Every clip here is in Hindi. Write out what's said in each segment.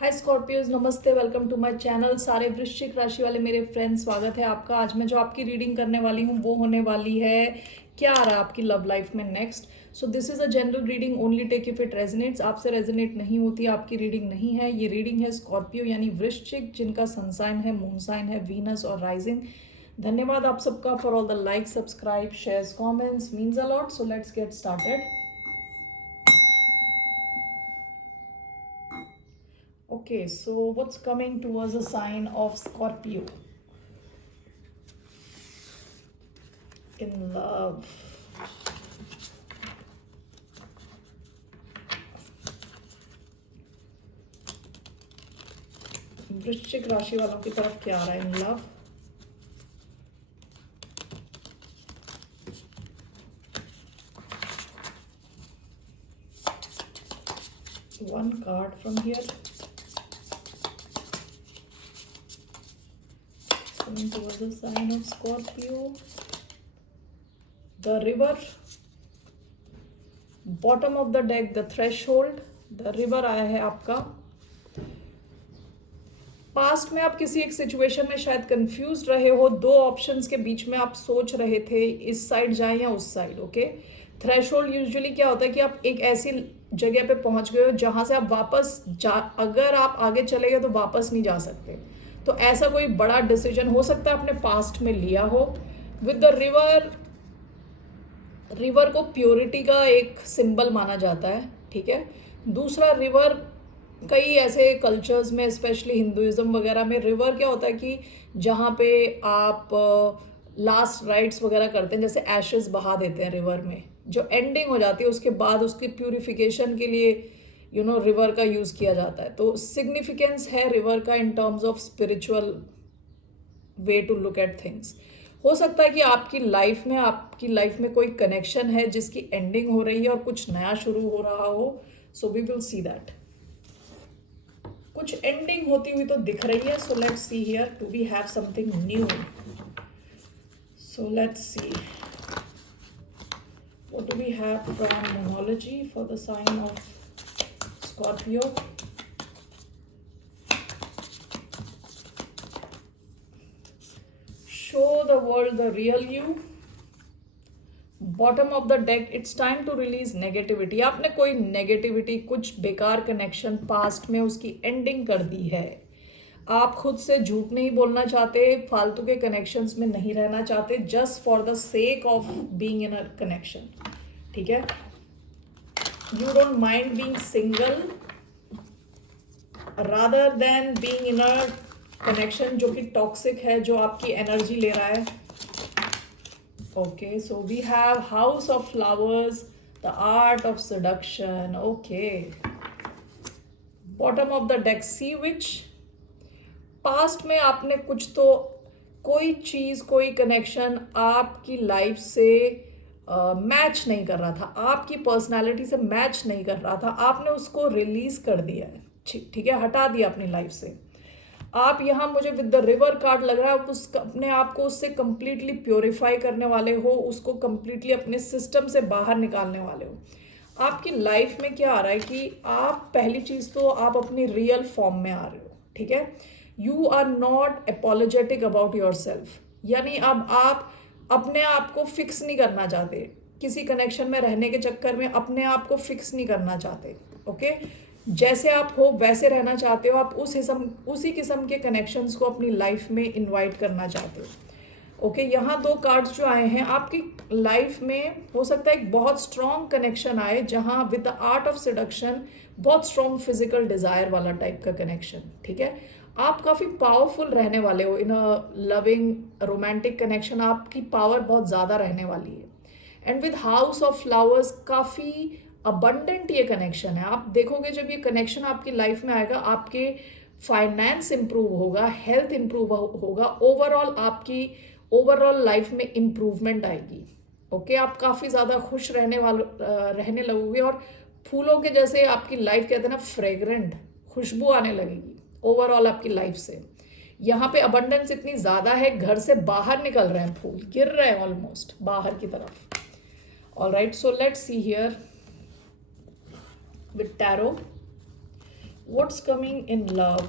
हाय स्कॉर्पियोज, नमस्ते। Welcome to my channel. सारे वृश्चिक राशि वाले मेरे फ्रेंड्स, स्वागत है आपका। आज मैं जो आपकी रीडिंग करने वाली हूँ वो होने वाली है क्या आ रहा है आपकी लव लाइफ में next. So this is a general reading, only take if it resonates. आपसे रेजोनेट नहीं होती आपकी रीडिंग नहीं है। ये रीडिंग है स्कॉर्पियो यानी वृश्चिक, जिनका सन साइन है, मून साइन है वीनस और राइजिंग। धन्यवाद आप सबका for all the like, subscribe, shares, comments, means a lot. So let's get started. Okay, so what's coming towards a sign of Scorpio in love? वृश्चिक राशि वालों की तरफ क्या आ रहा है in love? One card from here. Coming towards the sign of Scorpio. The river. Bottom of the deck, the threshold. The river आया है आपका। पास्ट में आप किसी एक सिचुएशन में शायद कंफ्यूज रहे हो। दो ऑप्शंस के बीच में आप सोच रहे थे इस साइड जाएं या उस साइड। ओके, थ्रेशोल्ड यूजुअली क्या होता है कि आप एक ऐसी जगह पे पहुंच गए हो जहां से आप वापस जा, अगर आप आगे चले गए तो वापस नहीं जा सकते। तो ऐसा कोई बड़ा डिसीजन हो सकता है आपने पास्ट में लिया हो। विद द रिवर, रिवर को प्योरिटी का एक सिंबल माना जाता है, ठीक है। दूसरा, रिवर कई ऐसे कल्चर्स में, स्पेशली हिंदुइज्म वगैरह में, रिवर क्या होता है कि जहाँ पे आप लास्ट राइट्स वगैरह करते हैं, जैसे एशेस बहा देते हैं रिवर में, जो एंडिंग हो जाती है उसके बाद उसकी प्यूरिफिकेशन के लिए रिवर का यूज़ किया जाता है। तो सिग्निफिकेंस है रिवर का in terms of spiritual way to look at things. हो सकता है कि आपकी लाइफ में कोई कनेक्शन है जिसकी एंडिंग हो रही है और कुछ नया शुरू हो रहा हो। So we will see that. कुछ एंडिंग होती हुई तो दिख रही है। So let's see here, do we have something new? So let's see what do we have from numerology for the sign of Scorpio. Show the world the real you. Bottom of the deck, it's time to release negativity. आपने कोई नेगेटिविटी, कुछ बेकार कनेक्शन पास्ट में उसकी एंडिंग कर दी है। आप खुद से झूठ नहीं बोलना चाहते, फालतू के कनेक्शंस में नहीं रहना चाहते, just for the sake of being in a connection, ठीक है। You don't mind being single rather than being in a connection जो कि टॉक्सिक है, जो आपकी एनर्जी ले रहा है। Okay, so we have House of Flowers, the art of seduction. Okay. Bottom of the deck, Sea Witch. Past में आपने कुछ तो, कोई चीज़, कोई कनेक्शन आपकी लाइफ से मैच नहीं कर रहा था, आपकी पर्सनालिटी से मैच नहीं कर रहा था। आपने उसको रिलीज कर दिया है, ठीक है, हटा दिया अपनी लाइफ से। आप यहाँ, मुझे विद द रिवर कार्ड लग रहा है, आप उस अपने आप को उससे कंप्लीटली प्योरीफाई करने वाले हो, उसको कंप्लीटली अपने सिस्टम से बाहर निकालने वाले हो। आपकी लाइफ में क्या आ रहा है कि आप, पहली चीज़ तो आप अपनी रियल फॉर्म में आ रहे हो, ठीक है। You are not apologetic about your self, यानी अब आप अपने आप को फिक्स नहीं करना चाहते, किसी कनेक्शन में रहने के चक्कर में अपने आप को फिक्स नहीं करना चाहते। ओके, जैसे आप हो वैसे रहना चाहते हो। आप उसी किस्म के कनेक्शंस को अपनी लाइफ में इनवाइट करना चाहते हो। ओके, यहाँ दो कार्ड्स जो आए हैं, आपकी लाइफ में हो सकता है एक बहुत स्ट्रॉन्ग कनेक्शन आए, जहाँ with the art of seduction बहुत स्ट्रॉन्ग फिजिकल डिजायर वाला टाइप का कनेक्शन, ठीक है। आप काफ़ी पावरफुल रहने वाले हो इन अ लविंग रोमांटिक कनेक्शन, आपकी पावर बहुत ज़्यादा रहने वाली है। And with house of flowers, काफ़ी अबंडेंट ये कनेक्शन है। आप देखोगे जब ये कनेक्शन आपकी लाइफ में आएगा, आपके फाइनेंस इंप्रूव होगा, हेल्थ इंप्रूव होगा, ओवरऑल आपकी ओवरऑल लाइफ में इम्प्रूवमेंट आएगी। ओके, आप काफ़ी ज़्यादा खुश रहने लगोगे और फूलों के जैसे आपकी लाइफ, कहते हैं ना, फ्रेग्रेंट खुशबू आने लगेगी ओवरऑल आपकी लाइफ से। यहाँ पे अबंडेंस इतनी ज़्यादा है, घर से बाहर निकल रहे हैं फूल, गिर रहे हैं ऑलमोस्ट बाहर की तरफ। All right, so let's see here with tarot. What's coming in love,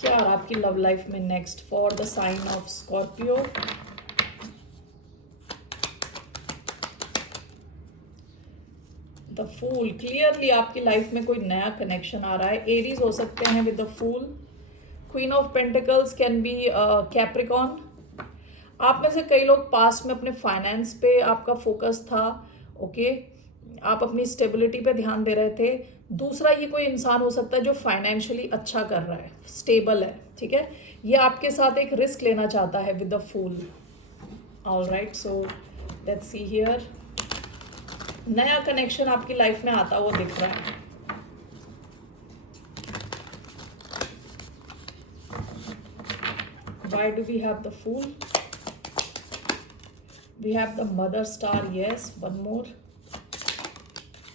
क्या आ रहा आपकी लव लाइफ में next for the sign of Scorpio. The fool, clearly आपकी लाइफ में कोई नया कनेक्शन आ रहा है। एरीज हो सकते हैं with the fool. Queen of pentacles can be Capricorn. आप में से कई लोग पास्ट में अपने फाइनेंस पे आपका फोकस था, ओके आप अपनी स्टेबिलिटी पे ध्यान दे रहे थे। दूसरा, ये कोई इंसान हो सकता है जो फाइनेंशियली अच्छा कर रहा है, स्टेबल है, ठीक है, ये आपके साथ एक रिस्क लेना चाहता है with the fool. Alright, so let's see here, नया कनेक्शन आपकी लाइफ में आता हुआ दिख रहा है। Why do we have the Fool? We have the Mother Star, yes, one more.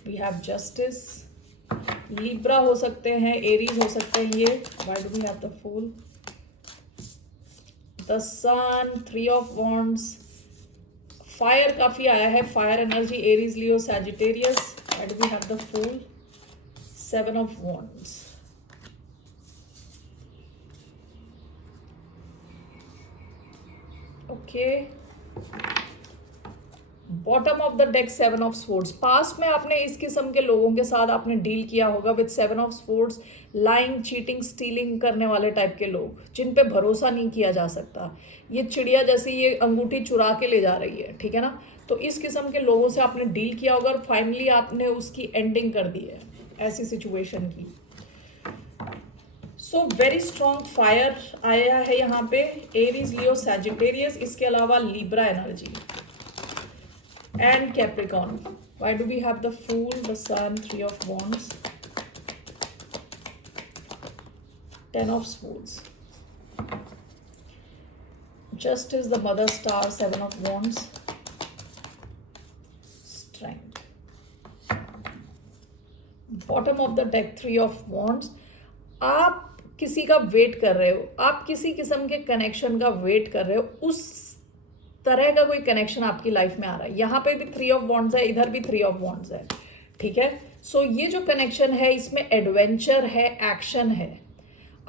We have Justice. Libra हो सकते हैं, Aries हो सकते हैं ये. Why do we have the Fool? The Sun, Three of Wands. Fire काफी आया है, Fire energy, Aries, Leo, Sagittarius. Why do we have the Fool? Seven of Wands. Okay, bottom of the deck seven of swords. Past में आपने इस किस्म के लोगों के साथ आपने डील किया होगा with seven of swords. Lying, cheating, stealing करने वाले टाइप के लोग जिन पे भरोसा नहीं किया जा सकता। ये चिड़िया जैसी ये अंगूठी चुरा के ले जा रही है, ठीक है ना। तो इस किस्म के लोगों से आपने डील किया होगा और फाइनली आपने उसकी एंडिंग कर दी है ऐसी सिचुएशन की। सो वेरी स्ट्रॉन्ग फायर आया है यहाँ पे, एरीज, लियो, सैजिटेरियस, इसके अलावा Libra energy and Capricorn. Why do we have the fool, the sun, three of wands, ten of spoons, justice, the mother star, seven of wands, strength, bottom of the deck three of wands. आप किसी का वेट कर रहे हो, आप किसी किस्म के कनेक्शन का वेट कर रहे हो, उस तरह का कोई कनेक्शन आपकी लाइफ में आ रहा है। यहाँ पे भी थ्री ऑफ वॉन्ड्स है, इधर भी थ्री ऑफ वॉन्ड्स है, ठीक है। सो ये जो कनेक्शन है इसमें एडवेंचर है, एक्शन है,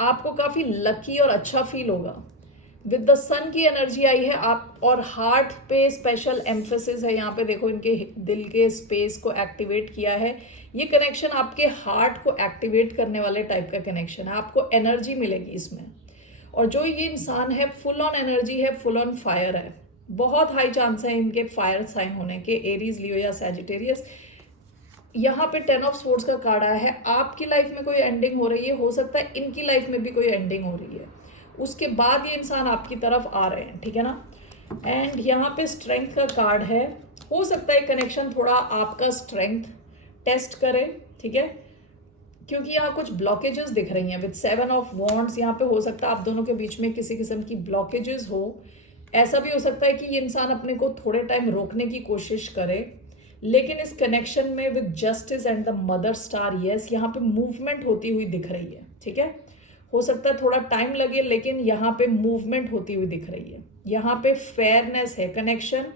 आपको काफ़ी लकी और अच्छा फील होगा। विद द सन की एनर्जी आई है आप, और हार्ट पे स्पेशल एम्फेसिस है यहाँ पे, देखो इनके दिल के स्पेस को एक्टिवेट किया है। ये कनेक्शन आपके हार्ट को एक्टिवेट करने वाले टाइप का कनेक्शन है, आपको एनर्जी मिलेगी इसमें। और जो ये इंसान है फुल ऑन एनर्जी है, फुल ऑन फायर है, बहुत हाई चांस है इनके फायर साइन होने के, एरीज, लियो या सैजिटेरियस। यहाँ पे टेन ऑफ स्वॉर्ड्स का कार्ड आया है, आपकी लाइफ में कोई एंडिंग हो रही है, हो सकता है इनकी लाइफ में भी कोई एंडिंग हो रही है, उसके बाद ये इंसान आपकी तरफ आ रहे हैं, ठीक है ना। एंड यहाँ पे स्ट्रेंथ का कार्ड है, हो सकता है कनेक्शन थोड़ा आपका स्ट्रेंथ टेस्ट करे, ठीक है, क्योंकि यहाँ कुछ ब्लॉकेजेस दिख रही हैं विद सेवन ऑफ वॉन्ड्स। यहाँ पे हो सकता है आप दोनों के बीच में किसी किस्म की ब्लॉकेजेस हो। ऐसा भी हो सकता है कि ये इंसान अपने को थोड़े टाइम रोकने की कोशिश करे, लेकिन इस कनेक्शन में with justice and the mother star, yes, यहाँ पे मूवमेंट होती हुई दिख रही है, ठीक है। हो सकता है थोड़ा टाइम लगे, लेकिन यहाँ पे मूवमेंट होती हुई दिख रही है। यहाँ पे फेयरनेस है, कनेक्शन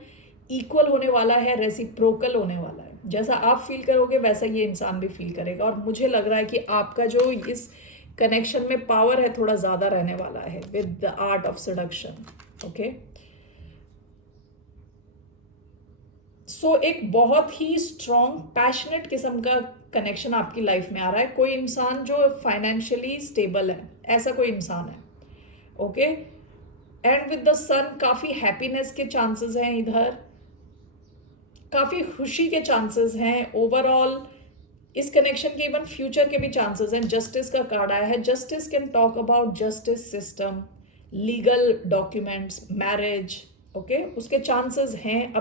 इक्वल होने वाला है, रेसिप्रोकल होने वाला है। जैसा आप फील करोगे वैसा ये इंसान भी फील करेगा। और मुझे लग रहा है कि आपका जो इस कनेक्शन में पावर है थोड़ा ज़्यादा रहने वाला है with the art of seduction, okay. So एक बहुत ही स्ट्रॉन्ग पैशनेट किस्म का कनेक्शन आपकी लाइफ में आ रहा है। कोई इंसान जो फाइनेंशियली स्टेबल है, ऐसा कोई इंसान है, ओके। एंड विद द सन काफ़ी हैप्पीनेस के चांसेस हैं इधर, काफ़ी खुशी के चांसेस हैं ओवरऑल इस कनेक्शन के, इवन फ्यूचर के भी चांसेस हैं। जस्टिस का कार्ड आया है, justice can talk about justice system, legal documents, marriage, okay, उसके चांसेस हैं।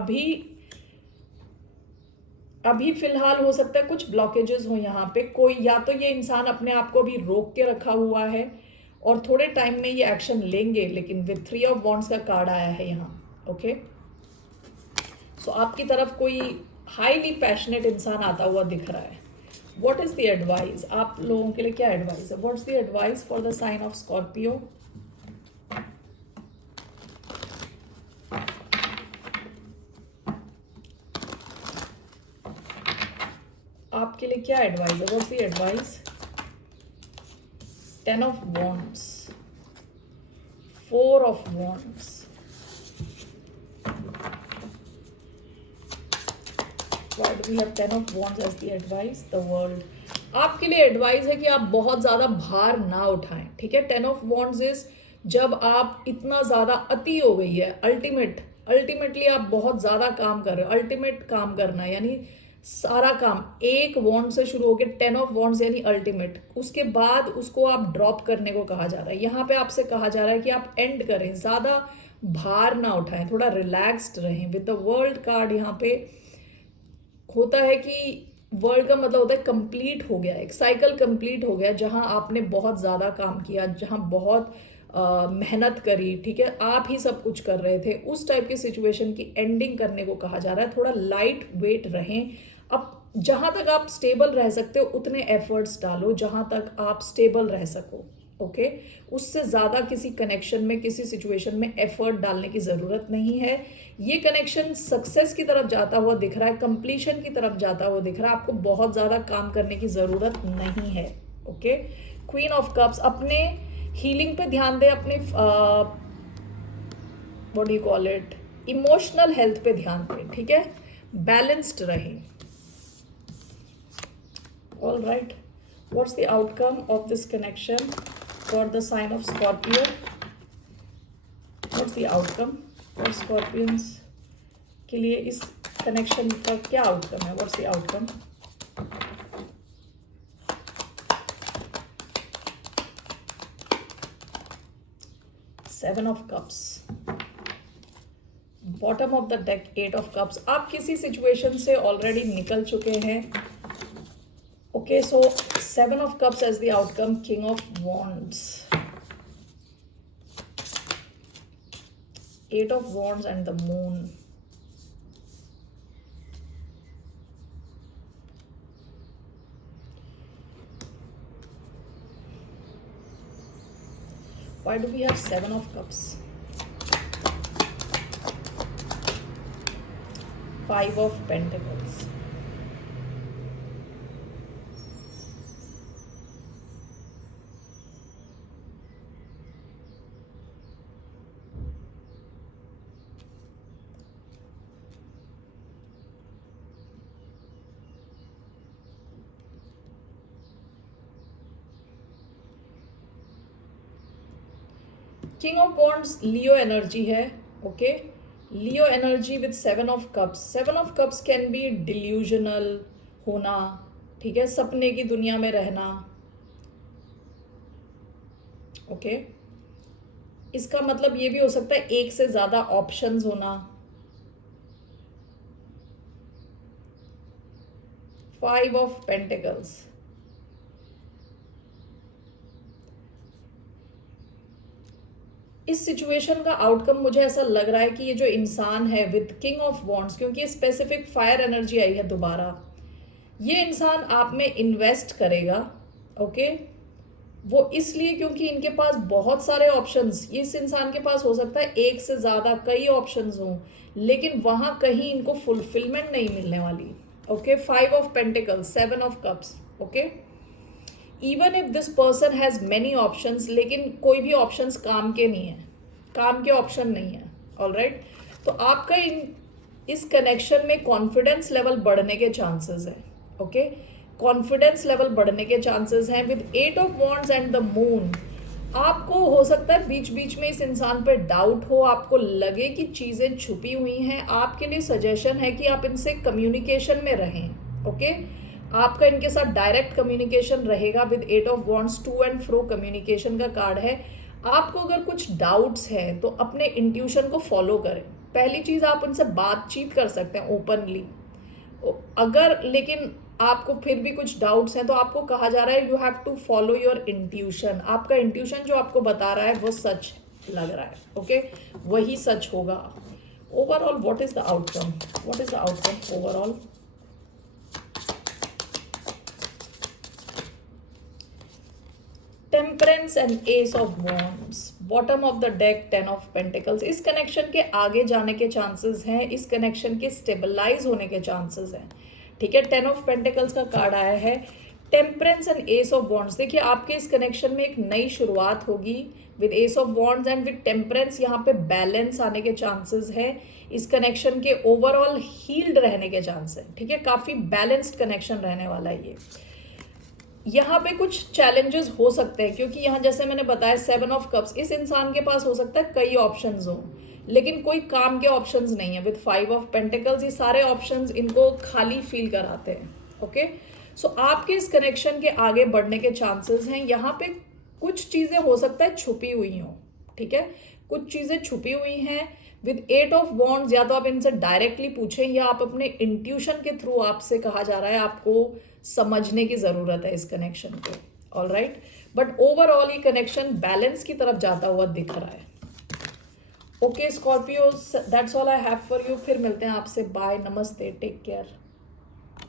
अभी फिलहाल हो सकता है कुछ ब्लॉकेजेस हो यहाँ पे, कोई या तो ये इंसान अपने आप को अभी रोक के रखा हुआ है और थोड़े टाइम में ये एक्शन लेंगे, लेकिन विद थ्री ऑफ वॉन्ड्स का कार्ड आया है यहाँ, ओके। सो आपकी तरफ कोई हाईली पैशनेट इंसान आता हुआ दिख रहा है। व्हाट इज द एडवाइस, आप लोगों के लिए क्या एडवाइस है? What's the advice for the sign of Scorpio? आपके लिए क्या एडवाइस है? What's the advice? 10 of wands, 4 of wands, why do we have 10 of wands as the advice? The world. आपके लिए एडवाइस है कि आप बहुत ज़्यादा भार ना उठाएं, ठीक है। 10 ऑफ वॉन्ड्स इज जब आप इतना ज़्यादा अति हो गई है, अल्टीमेटली आप बहुत ज़्यादा काम कर रहे हो, अल्टीमेट काम करना यानी सारा काम एक वॉन्ड से शुरू होकर 10 ऑफ वॉन्ड्स यानी अल्टीमेट, उसके बाद उसको आप ड्रॉप करने को कहा जा रहा है। यहाँ पे आपसे कहा जा रहा है कि आप एंड करें, ज़्यादा भार ना उठाएं, थोड़ा रिलैक्स्ड रहें। विद द वर्ल्ड कार्ड यहाँ पे होता है कि वर्ल्ड का मतलब होता है कंप्लीट हो गया, एक साइकिल कंप्लीट हो गया, जहां आपने बहुत ज़्यादा काम किया, जहां बहुत मेहनत करी, ठीक है, आप ही सब कुछ कर रहे थे, उस टाइप की सिचुएशन की एंडिंग करने को कहा जा रहा है। थोड़ा लाइट वेट रहें, अब जहां तक आप स्टेबल रह सकते हो उतने एफर्ट्स डालो जहां तक आप स्टेबल रह सको, ओके। उससे ज़्यादा किसी कनेक्शन में, किसी सिचुएशन में एफर्ट डालने की ज़रूरत नहीं है। ये कनेक्शन सक्सेस की तरफ जाता हुआ दिख रहा है, कंप्लीशन की तरफ जाता हुआ दिख रहा है, आपको बहुत ज़्यादा काम करने की ज़रूरत नहीं है, ओके। क्वीन ऑफ कप्स, अपने हीलिंग पे ध्यान दें, अपने what do you call it, emotional health पे ध्यान दें, ठीक है, बैलेंस्ड रहें। All right, what's the outcome of this connection for the sign of Scorpio? What's the outcome for Scorpions के लिए? इस कनेक्शन का क्या आउटकम है? What's the outcome? Seven of Cups, bottom of the deck, 8 of Cups. आप किसी सिचुएशन से ऑलरेडी निकल चुके हैं, okay, so 7 of Cups as the outcome, King of Wands, 8 of Wands and the Moon. Why do we have 7 of Cups? 5 of Pentacles. King of wands Leo energy है, okay. Leo energy with 7 of cups. 7 of cups can be delusional होना, ठीक है, सपने की दुनिया में रहना, ओके। इसका मतलब ये भी हो सकता है एक से ज्यादा ऑप्शंस होना। 5 ऑफ पेंटिकल्स, इस सिचुएशन का आउटकम मुझे ऐसा लग रहा है कि ये जो इंसान है विद किंग ऑफ वॉन्ड्स, क्योंकि ये स्पेसिफिक फायर एनर्जी आई है दोबारा, ये इंसान आप में इन्वेस्ट करेगा, ओके। वो इसलिए क्योंकि इनके पास बहुत सारे ऑप्शंस, इस इंसान के पास हो सकता है एक से ज़्यादा कई ऑप्शंस हों, लेकिन वहाँ कहीं इनको फुलफिलमेंट नहीं मिलने वाली, okay. 5 of pentacles, 7 of cups, okay. Even if this person has many options, लेकिन कोई भी ऑप्शंस काम के नहीं है, काम के ऑप्शन नहीं है, ऑल राइट। तो आपका इस कनेक्शन में कॉन्फिडेंस लेवल बढ़ने के चांसेस हैं, ओके। कॉन्फिडेंस लेवल बढ़ने के चांसेस हैं with 8 of wands and the moon. आपको हो सकता है बीच बीच में इस इंसान पर डाउट हो, आपको लगे कि चीज़ें छुपी हुई हैं। आपके लिए सजेशन है कि आप इनसे कम्युनिकेशन में रहें, ओके। आपका इनके साथ डायरेक्ट कम्युनिकेशन रहेगा with 8 of wands, to and fro communication का कार्ड है। आपको अगर कुछ डाउट्स हैं तो अपने इंट्यूशन को फॉलो करें। पहली चीज़, आप उनसे बातचीत कर सकते हैं ओपनली। अगर लेकिन आपको फिर भी कुछ डाउट्स हैं तो आपको कहा जा रहा है you have to follow your intuition. आपका इंट्यूशन जो आपको बता रहा है वो सच लग रहा है, ओके, वही सच होगा। Overall what is the outcome? What is the outcome overall? Temperance and S of wands, bottom of the deck 10 of pentacles. इस कनेक्शन के आगे जाने के चांसेस हैं, इस कनेक्शन के स्टेबलाइज होने के चांसेस हैं, ठीक है। 10 ऑफ पेंटिकल्स का कार्ड आया है। Temperance and S of wands, देखिए आपके इस कनेक्शन में एक नई शुरुआत होगी with S of wands and with temperance. यहाँ पे बैलेंस आने के चांसेस है, इस कनेक्शन के ओवरऑल हील्ड रहने के चांस है, ठीक है, काफी बैलेंस्ड कनेक्शन रहने वाला है ये। यहाँ पे कुछ चैलेंजेस हो सकते हैं क्योंकि यहाँ जैसे मैंने बताया 7 ऑफ कप्स, इस इंसान के पास हो सकता है कई ऑप्शंस हो लेकिन कोई काम के ऑप्शंस नहीं है। विद 5 ऑफ पेंटिकल्स ये सारे ऑप्शंस इनको खाली फील कराते हैं। ओके, सो आपके इस कनेक्शन के आगे बढ़ने के चांसेस हैं। यहाँ पे कुछ चीजें हो सकता है छुपी हुई हो, ठीक है, कुछ चीजें छुपी हुई हैं। विद 8 ऑफ वॉन्ड्स या तो आप इनसे डायरेक्टली पूछें या आप अपने इंट्यूशन के थ्रू, आपसे कहा जा रहा है आपको समझने की जरूरत है इस कनेक्शन को। ऑल राइट, बट ओवरऑल ये कनेक्शन बैलेंस की तरफ जाता हुआ दिख रहा है। Okay Scorpio, that's all I have for you. फिर मिलते हैं आपसे, बाय, नमस्ते, टेक केयर।